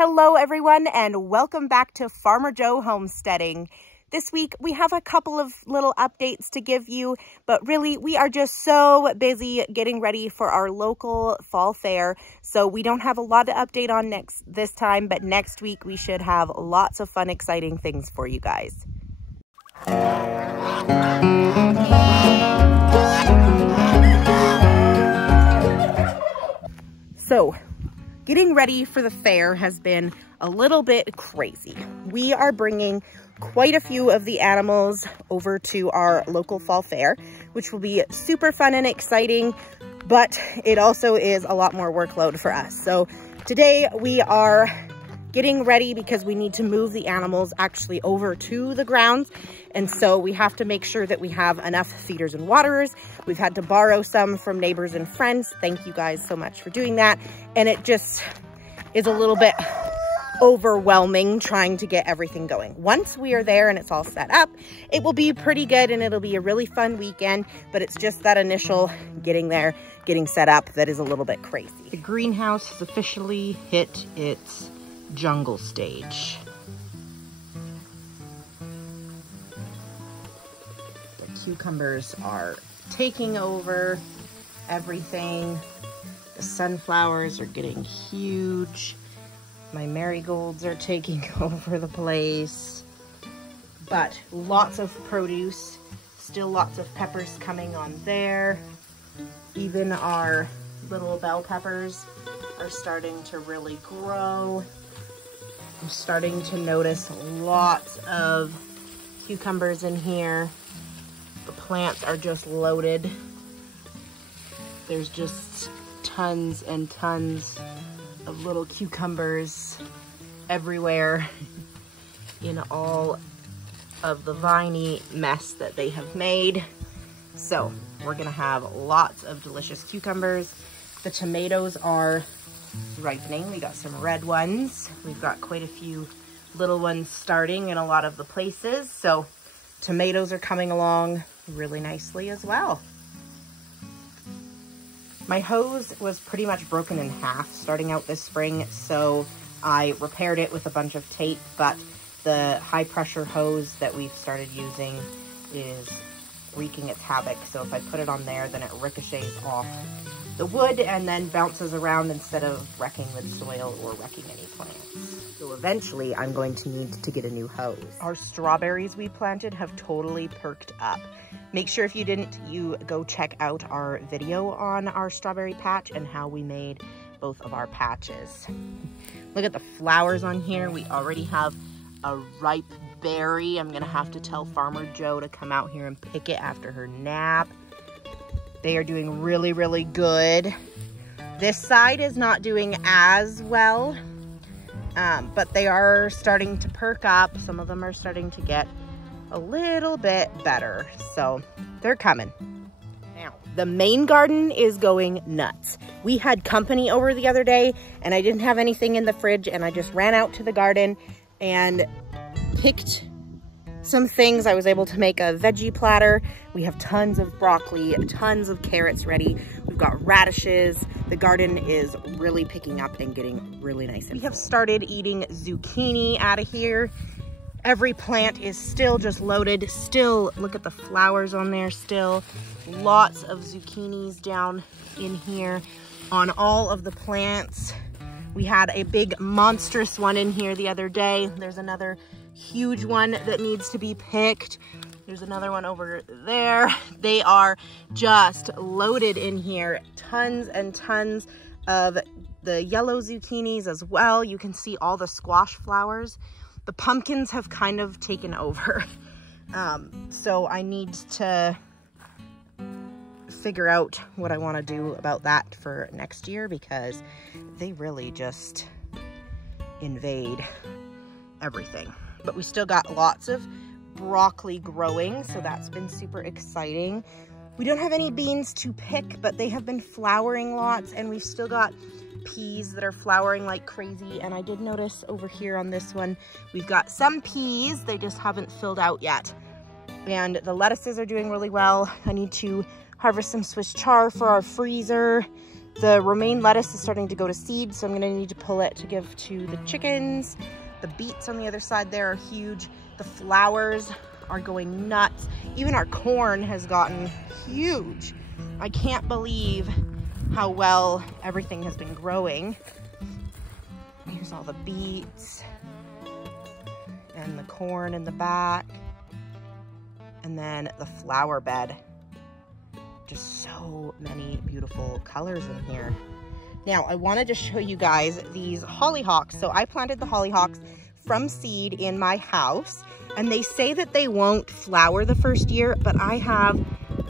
Hello everyone and welcome back to Farmer Joe Homesteading. This week we have a couple of little updates to give you, but really we are just so busy getting ready for our local fall fair. So we don't have a lot to update on this time, but next week we should have lots of fun, exciting things for you guys. So, getting ready for the fair has been a little bit crazy. We are bringing quite a few of the animals over to our local fall fair, which will be super fun and exciting, but it also is a lot more workload for us. So today we are getting ready because we need to move the animals actually over to the grounds. And so we have to make sure that we have enough feeders and waterers. We've had to borrow some from neighbors and friends. Thank you guys so much for doing that. And it just is a little bit overwhelming trying to get everything going. Once we are there and it's all set up, it will be pretty good and it'll be a really fun weekend, but it's just that initial getting there, getting set up that is a little bit crazy. The greenhouse has officially hit its jungle stage. The cucumbers are taking over everything. The sunflowers are getting huge. My marigolds are taking over the place. But lots of produce, still lots of peppers coming on there. Even our little bell peppers are starting to really grow. I'm starting to notice lots of cucumbers in here. The plants are just loaded. There's just tons and tons of little cucumbers everywhere in all of the viney mess that they have made. So we're gonna have lots of delicious cucumbers. The tomatoes are ripening. We got some red ones. We've got quite a few little ones starting in a lot of the places. So tomatoes are coming along really nicely as well. My hose was pretty much broken in half starting out this spring, so I repaired it with a bunch of tape, but the high pressure hose that we've started using is wreaking its havoc. So if I put it on there, then it ricochets off the wood and then bounces around instead of wrecking the soil or wrecking any plants. So eventually I'm going to need to get a new hose. Our strawberries we planted have totally perked up. Make sure if you didn't, you go check out our video on our strawberry patch and how we made both of our patches. Look at the flowers on here. We already have a ripe berry. I'm gonna have to tell Farmer Joe to come out here and pick it after her nap. They are doing really, really good. This side is not doing as well, but they are starting to perk up. Some of them are starting to get a little bit better, so they're coming. Now, the main garden is going nuts. We had company over the other day, and I didn't have anything in the fridge, and I just ran out to the garden and picked some things. I was able to make a veggie platter. We have tons of broccoli, tons of carrots ready. We've got radishes. The garden is really picking up and getting really nice. We have started eating zucchini out of here. Every plant is still just loaded. Still, look at the flowers on there still. Lots of zucchinis down in here on all of the plants. We had a big monstrous one in here the other day. There's another huge one that needs to be picked. There's another one over there. They are just loaded in here. Tons and tons of the yellow zucchinis as well. You can see all the squash flowers. The pumpkins have kind of taken over. So I need to figure out what I want to do about that for next year because they really just invade everything. But we still got lots of broccoli growing, so that's been super exciting. We don't have any beans to pick, but they have been flowering lots, and we've still got peas that are flowering like crazy. And I did notice over here on this one, we've got some peas, they just haven't filled out yet. And the lettuces are doing really well. I need to harvest some Swiss chard for our freezer. The romaine lettuce is starting to go to seed, so I'm gonna need to pull it to give to the chickens. The beets on the other side there are huge. The flowers are going nuts. Even our corn has gotten huge. I can't believe how well everything has been growing. Here's all the beets and the corn in the back. And then the flower bed. Just so many beautiful colors in here. Now, I wanted to show you guys these hollyhocks. So I planted the hollyhocks from seed in my house, and they say that they won't flower the first year, but I have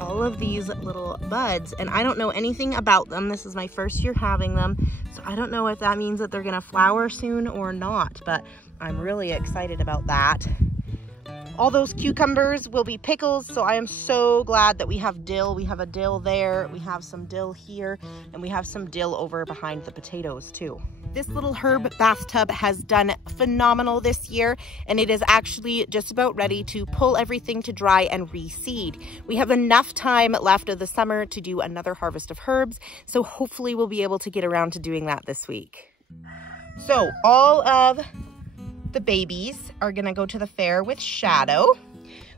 all of these little buds, and I don't know anything about them. This is my first year having them, so I don't know if that means that they're gonna flower soon or not, but I'm really excited about that. All those cucumbers will be pickles, so I am so glad that we have dill. We have a dill there, we have some dill here, and we have some dill over behind the potatoes too. This little herb bathtub has done phenomenal this year, and it is actually just about ready to pull everything to dry and reseed. We have enough time left of the summer to do another harvest of herbs, so hopefully we'll be able to get around to doing that this week. So all of the babies are gonna go to the fair with Shadow.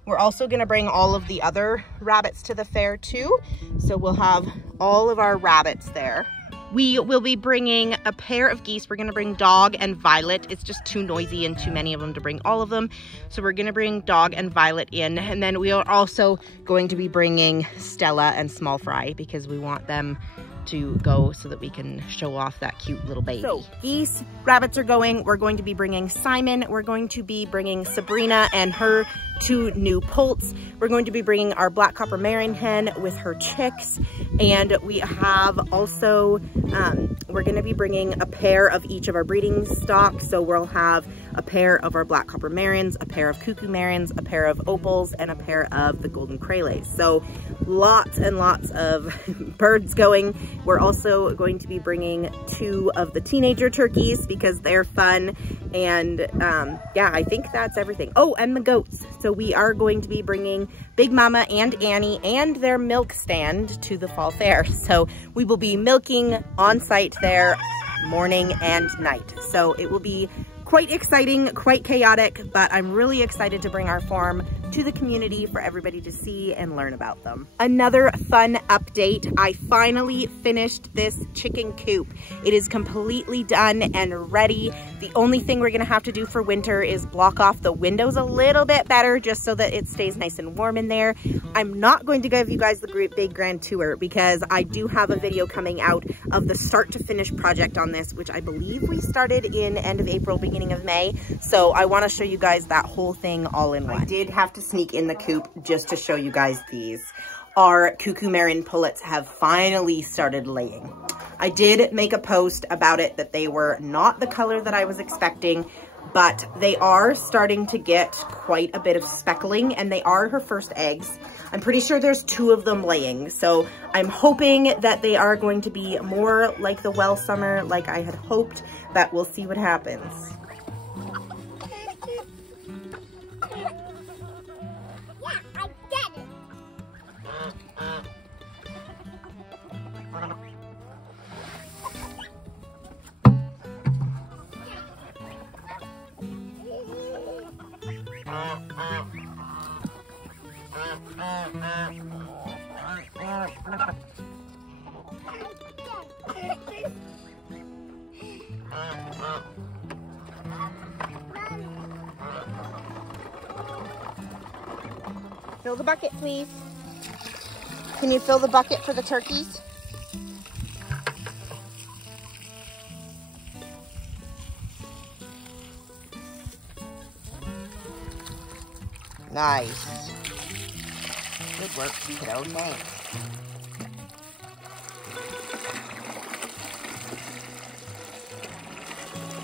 We're also gonna bring all of the other rabbits to the fair too, so we'll have all of our rabbits there. We will be bringing a pair of geese. We're gonna bring Dog and Violet. It's just too noisy and too many of them to bring all of them. So we're gonna bring Dog and Violet in. And then we are also going to be bringing Stella and Small Fry because we want them to go so that we can show off that cute little baby. So geese, rabbits are going. We're going to be bringing Simon. We're going to be bringing Sabrina and her 2 new poults. We're going to be bringing our black copper marine hen with her chicks. And we have also, we're gonna be bringing a pair of each of our breeding stock. So we'll have a pair of our black copper marins, a pair of cuckoo marins, a pair of opals, and a pair of the golden crayleys. So lots and lots of birds going. We're also going to be bringing 2 of the teenager turkeys because they're fun. And yeah, I think that's everything. Oh, and the goats. So we are going to be bringing Big Mama and Annie and their milk stand to the fall fair. So we will be milking on site there morning and night. So it will be quite exciting, quite chaotic, but I'm really excited to bring our farm to the community for everybody to see and learn about them. Another fun update, I finally finished this chicken coop. It is completely done and ready. The only thing we're gonna have to do for winter is block off the windows a little bit better just so that it stays nice and warm in there. I'm not going to give you guys the big grand tour because I do have a video coming out of the start to finish project on this, which I believe we started in end of April, beginning of May. So I wanna show you guys that whole thing all in one. I did have to sneak in the coop just to show you guys these. Our cuckoo marin pullets have finally started laying. I did make a post about it that they were not the color that I was expecting, but they are starting to get quite a bit of speckling and they are her first eggs. I'm pretty sure there's 2 of them laying. So I'm hoping that they are going to be more like the well summer like I had hoped, but we'll see what happens. Fill the bucket, please. Can you fill the bucket for the turkeys? Nice. Good work, kiddo. Thanks.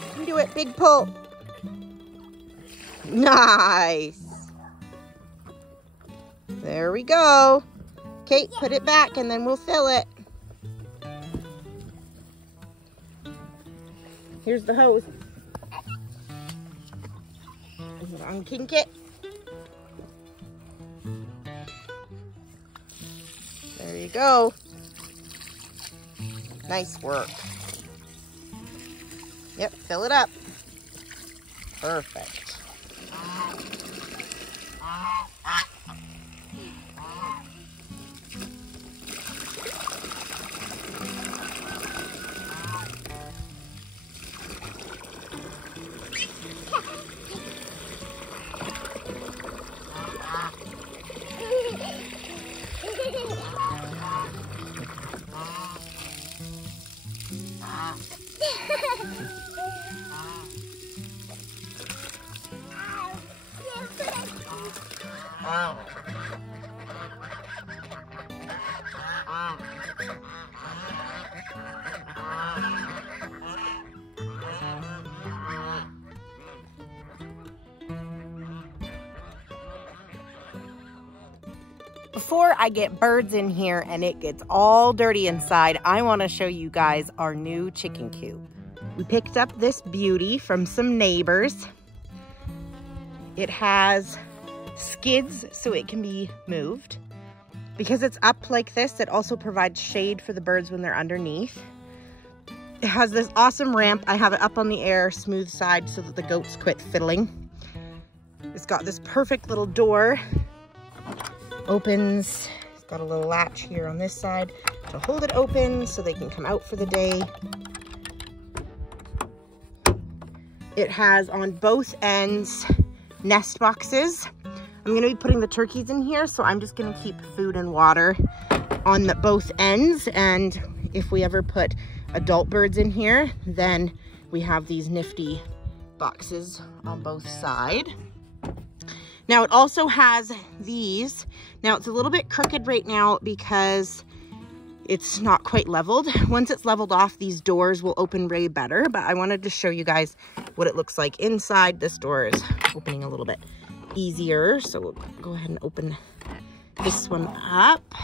You can do it. Big pull. Nice. There we go. Kate, put it back and then we'll fill it. Here's the hose. Unkink it. There you go. Nice work. Yep, fill it up. Perfect. Before I get birds in here and it gets all dirty inside, I want to show you guys our new chicken coop. We picked up this beauty from some neighbors. It has skids so it can be moved. Because it's up like this, it also provides shade for the birds when they're underneath. It has this awesome ramp. I have it up on the air, smooth side, so that the goats quit fiddling. It's got this perfect little door. Opens. It's got a little latch here on this side to hold it open so they can come out for the day. It has on both ends nest boxes. I'm going to be putting the turkeys in here, so I'm just going to keep food and water on both ends. And if we ever put adult birds in here, then we have these nifty boxes on both sides. Now it also has these. Now it's a little bit crooked right now because it's not quite leveled. Once it's leveled off, these doors will open way better, but I wanted to show you guys what it looks like inside. This door is opening a little bit easier, so we'll go ahead and open this one up.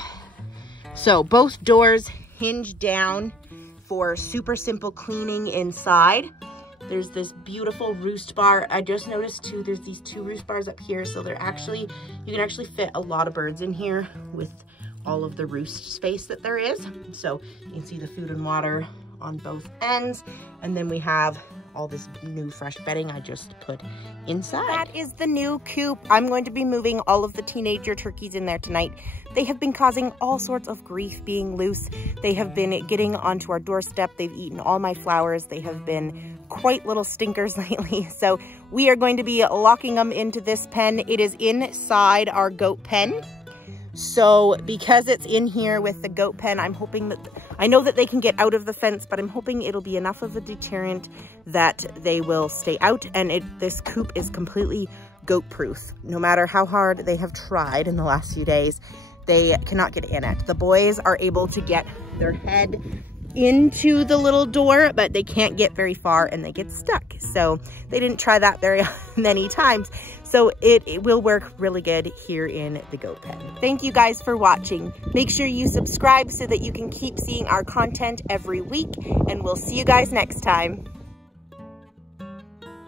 So both doors hinge down for super simple cleaning inside. There's this beautiful roost bar. I just noticed too, there's these 2 roost bars up here, so they're actually, you can actually fit a lot of birds in here with all of the roost space that there is. So you can see the food and water on both ends, and then we have all this new fresh bedding I just put inside. That is the new coop. I'm going to be moving all of the teenager turkeys in there tonight. They have been causing all sorts of grief being loose. They have been getting onto our doorstep. They've eaten all my flowers. They have been quite little stinkers lately. So we are going to be locking them into this pen. It is inside our goat pen. So because it's in here with the goat pen, I'm hoping that, I know that they can get out of the fence, but I'm hoping it'll be enough of a deterrent that they will stay out. And this coop is completely goat proof. No matter how hard they have tried in the last few days, they cannot get in it. The boys are able to get their head into the little door, but they can't get very far and they get stuck. So they didn't try that very many times. So it will work really good here in the goat pen. Thank you guys for watching. Make sure you subscribe so that you can keep seeing our content every week, and we'll see you guys next time.